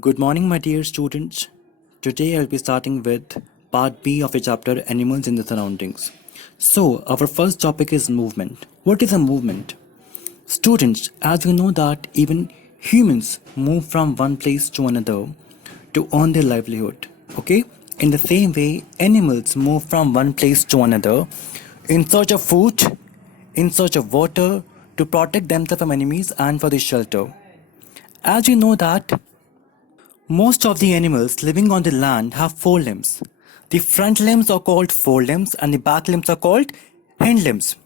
Good morning, my dear students. Today I'll be starting with part B of a chapter Animals in the Surroundings. So, our first topic is movement. What is a movement? Students, as you know that even humans move from one place to another to earn their livelihood. Okay? In the same way, animals move from one place to another in search of food, in search of water, to protect themselves from enemies and for the shelter. As you know that most of the animals living on the land have four limbs. The front limbs are called forelimbs and the back limbs are called hind limbs.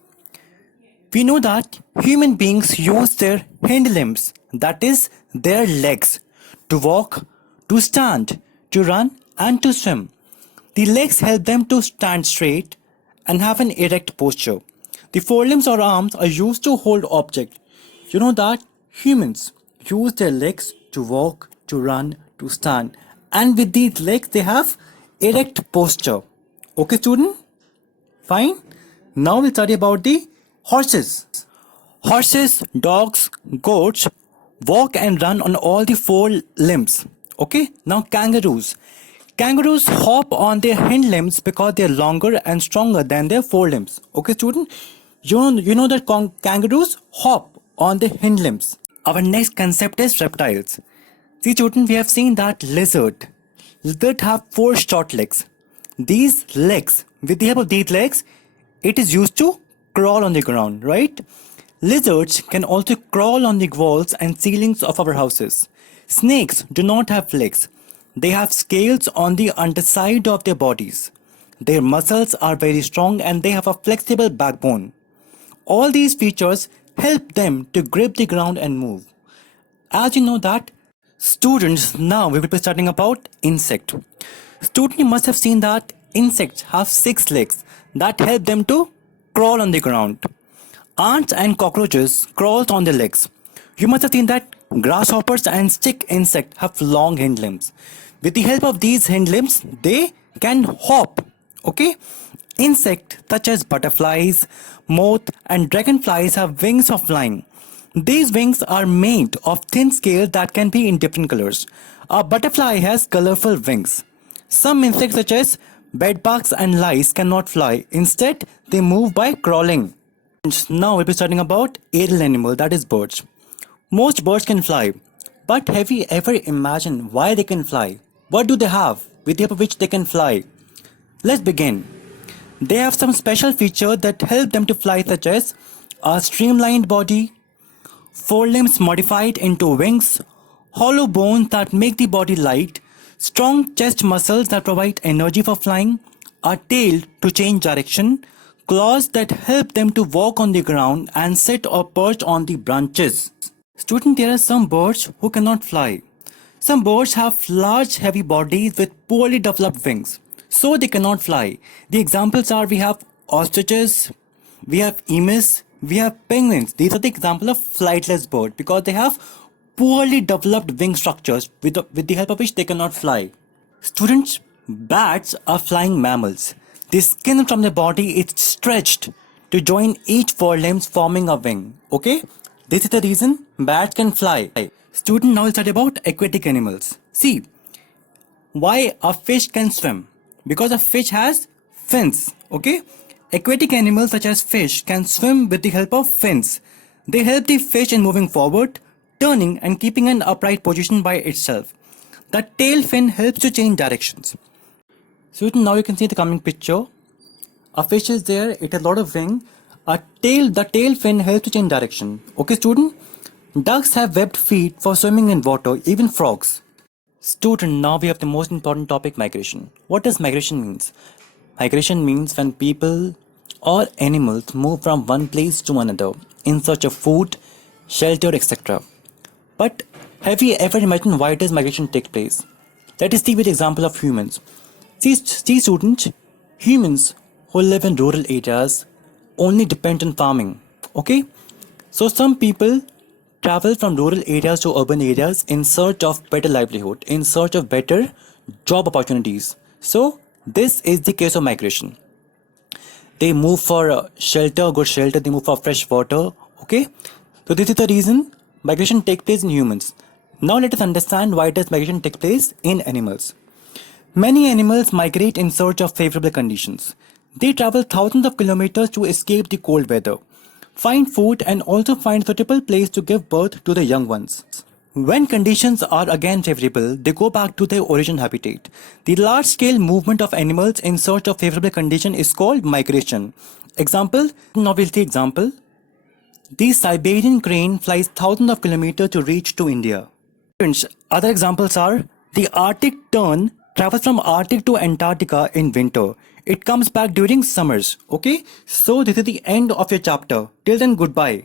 We know that human beings use their hind limbs, that is, their legs, to walk, to stand, to run, and to swim. The legs help them to stand straight and have an erect posture. The forelimbs or arms are used to hold objects. You know that humans use their legs to walk, to run, to stand, and with these legs they have erect posture. Okay, student? Fine. Now we'll study about the horses. Horses, dogs, goats walk and run on all the four limbs. Okay, now kangaroos. Kangaroos hop on their hind limbs because they're longer and stronger than their forelimbs. Okay, student? You know that kangaroos hop on their hind limbs. Our next concept is reptiles. See, student, we have seen that lizard have four short legs. These legs, with the help of these legs, it is used to crawl on the ground, right? Lizards can also crawl on the walls and ceilings of our houses. Snakes do not have legs. They have scales on the underside of their bodies. Their muscles are very strong and they have a flexible backbone. All these features help them to grip the ground and move. As you know that, students, now we will be studying about insect. Student, you must have seen that insects have six legs that help them to crawl on the ground. Ants and cockroaches crawl on their legs. You must have seen that grasshoppers and stick insects have long hind limbs. With the help of these hind limbs, they can hop. Okay? Insects such as butterflies, moth, and dragonflies have wings of flying. These wings are made of thin scales that can be in different colors. A butterfly has colorful wings. Some insects such as bedbugs and lice cannot fly. Instead, they move by crawling. Now we'll be studying about aerial animal, that is birds. Most birds can fly, but have you ever imagined why they can fly? What do they have with the help of which they can fly? Let's begin. They have some special features that help them to fly, such as a streamlined body, forelimbs modified into wings, hollow bones that make the body light, strong chest muscles that provide energy for flying, a tail to change direction, claws that help them to walk on the ground and sit or perch on the branches. Student, there are some birds who cannot fly. Some birds have large heavy bodies with poorly developed wings, so they cannot fly. The examples are, we have ostriches, we have emus, we have penguins. These are the example of flightless bird because they have poorly developed wing structures with the help of which they cannot fly. Students, bats are flying mammals. The skin from their body is stretched to join each forelimbs forming a wing. Okay? This is the reason bats can fly. Student, now we'll study about aquatic animals. See, why a fish can swim? Because a fish has fins. Okay? Aquatic animals such as fish can swim with the help of fins. They help the fish in moving forward, turning and keeping an upright position by itself. The tail fin helps to change directions. So now you can see the coming picture. A fish is there, it has a lot of wing. The tail fin helps to change direction. Okay, student? Ducks have webbed feet for swimming in water, even frogs. Student, now we have the most important topic, migration. What does migration means? Migration means when people or animals move from one place to another in search of food, shelter, etc. But have you ever imagined why does migration take place? Let us see with the example of humans. See students, humans who live in rural areas only depend on farming. Okay? So some people travel from rural areas to urban areas in search of better livelihood, in search of better job opportunities. So this is the case of migration. They move for shelter, good shelter, they move for fresh water. Okay? So this is the reason migration takes place in humans. Now let us understand why does migration take place in animals. Many animals migrate in search of favorable conditions. They travel thousands of kilometers to escape the cold weather, find food and also find suitable place to give birth to the young ones. When conditions are again favorable, they go back to their original habitat. The large-scale movement of animals in search of favorable condition is called migration. Example, now we'll see example. The Siberian crane flies thousands of kilometers to reach to India. Other examples are the Arctic tern travels from Arctic to Antarctica in winter. It comes back during summers. Okay, so this is the end of your chapter. Till then, goodbye.